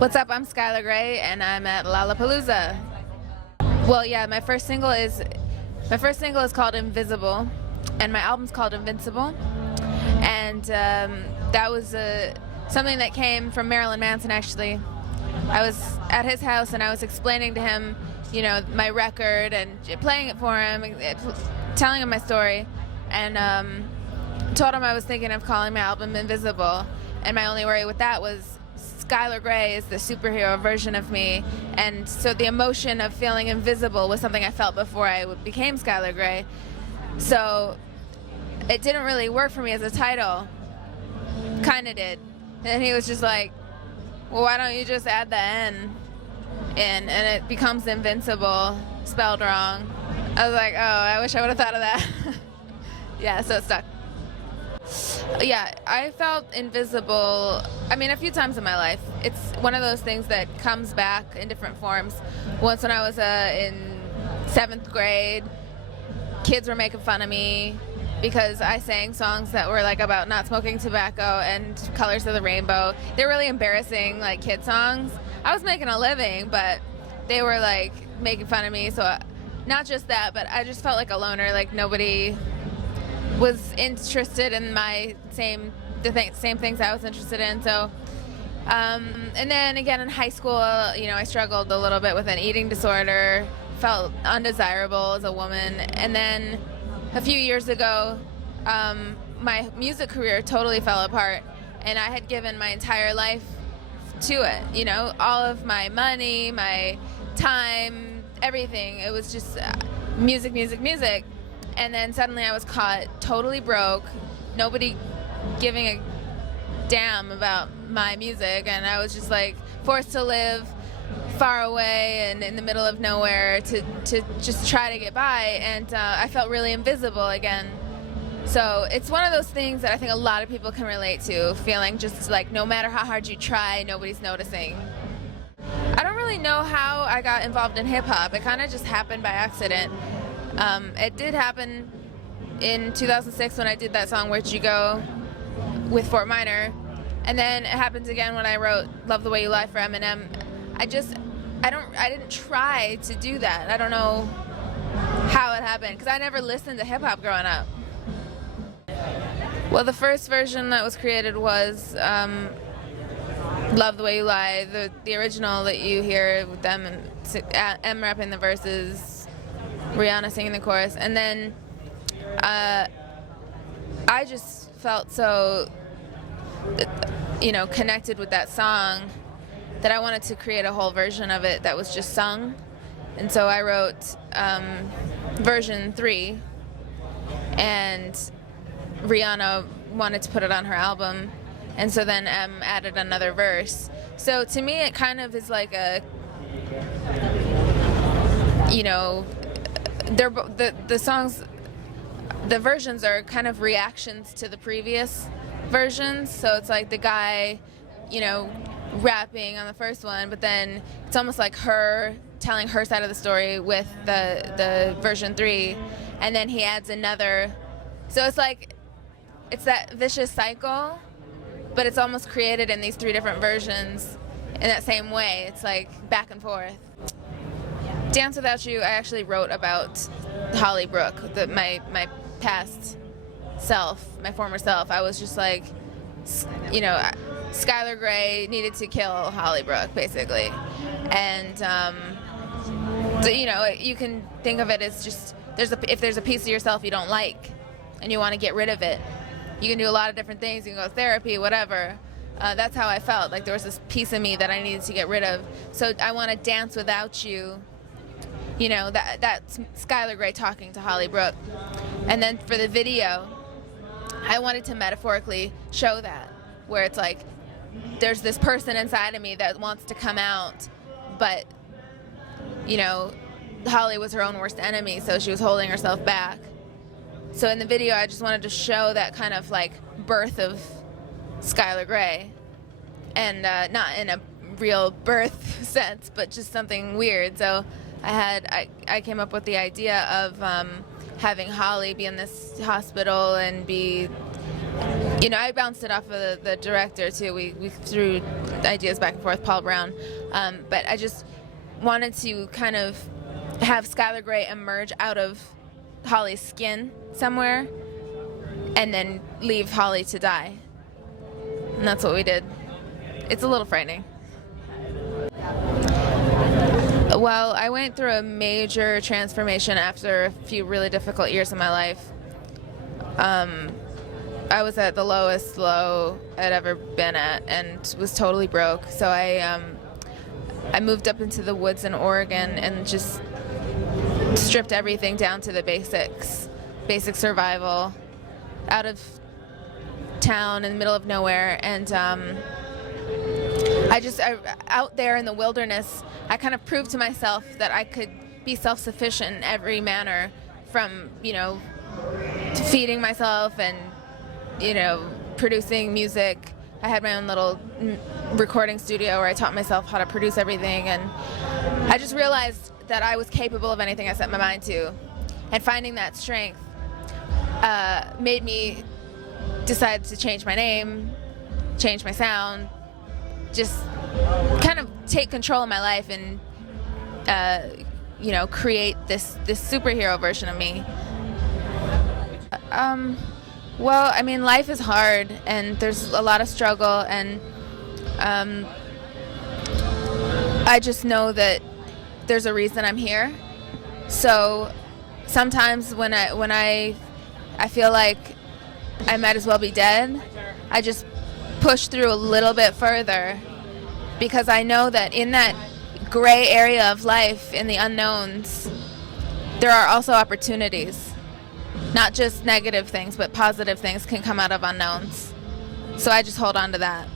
What's up? I'm Skylar Gray, and I'm at Lollapalooza. Well, yeah, my first single is called Invisible, and my album's called Invincible. And that was something that came from Marilyn Manson. Actually, I was at his house and I was explaining to him, you know, my record and playing it for him, telling him my story, and told him I was thinking of calling my album Invisible. And my only worry with that was Skylar Gray is the superhero version of me, and so the emotion of feeling invisible was something I felt before I became Skylar Gray. So it didn't really work for me as a title. Kinda did. And he was just like, well, why don't you just add the N in and it becomes Invincible, spelled wrong. I was like, oh, I wish I would have thought of that. Yeah, so it stuck. Yeah, I felt invisible, I mean, a few times in my life. It's one of those things that comes back in different forms. Once when I was in 7th grade, kids were making fun of me because I sang songs that were like about not smoking tobacco and Colors of the Rainbow. They're really embarrassing, like, kid songs. I was making a living, but they were like making fun of me. So not just that, but I just felt like a loner, like nobody was interested in my same things I was interested in. So and then again in high school, you know, I struggled a little bit with an eating disorder, felt undesirable as a woman. And then a few years ago, my music career totally fell apart, and I had given my entire life to it, you know, all of my money, my time, everything. It was just music, music, music. And then suddenly I was caught totally broke, nobody giving a damn about my music, and I was just like forced to live far away and in the middle of nowhere to just try to get by, and I felt really invisible again. So it's one of those things that I think a lot of people can relate to, feeling just like no matter how hard you try, nobody's noticing. I don't really know how I got involved in hip-hop. It kind of just happened by accident. It did happen in 2006 when I did that song Where'd You Go with Fort Minor, and then it happens again when I wrote Love the Way You Lie for Eminem. I didn't try to do that. I don't know how it happened, because I never listened to hip-hop growing up. Well, the first version that was created was Love the Way You Lie, the original that you hear with them, and M rapping the verses, Rihanna singing the chorus. And then I just felt so, you know, connected with that song that I wanted to create a whole version of it that was just sung. And so I wrote version 3, and Rihanna wanted to put it on her album, and so then M added another verse. So to me it kind of is like a, you know, the songs, the versions are kind of reactions to the previous versions. So it's like the guy, you know, rapping on the first one, but then it's almost like her telling her side of the story with the version 3, and then he adds another. So it's like, it's that vicious cycle, but it's almost created in these 3 different versions in that same way. It's like back and forth. Dance Without You, I actually wrote about Holly Brook, my past self, my former self. I was just like, you know, Skylar Gray needed to kill Holly Brook, basically. And, so, you know, you can think of it as just, if there's a piece of yourself you don't like and you want to get rid of it, you can do a lot of different things. You can go to therapy, whatever. That's how I felt. Like there was this piece of me that I needed to get rid of. So I want to dance without you. You know, that's Skylar Gray talking to Holly Brook. And then for the video, I wanted to metaphorically show that, where it's like there's this person inside of me that wants to come out, but, you know, Holly was her own worst enemy, so she was holding herself back. So in the video, I just wanted to show that kind of like birth of Skylar Gray, and not in a real birth sense, but just something weird. So I came up with the idea of having Holly be in this hospital and be I bounced it off of the director too. We threw ideas back and forth, Paul Brown. But I just wanted to kind of have Skylar Grey emerge out of Holly's skin somewhere and then leave Holly to die. And that's what we did. It's a little frightening. Well, I went through a major transformation after a few really difficult years of my life. I was at the lowest low I'd ever been at and was totally broke. So I moved up into the woods in Oregon and just stripped everything down to the basics, basic survival, out of town in the middle of nowhere. And out there in the wilderness, I kind of proved to myself that I could be self-sufficient in every manner, from, feeding myself and, producing music. I had my own little recording studio where I taught myself how to produce everything, and I just realized that I was capable of anything I set my mind to. And finding that strength made me decide to change my name, change my sound, just kind of take control of my life and create this superhero version of me. Well, I mean, life is hard and there's a lot of struggle, and I just know that there's a reason I'm here. So sometimes when I feel like I might as well be dead, I just push through a little bit further, because I know that in that gray area of life, in the unknowns, there are also opportunities. Not just negative things, but positive things can come out of unknowns. So I just hold on to that.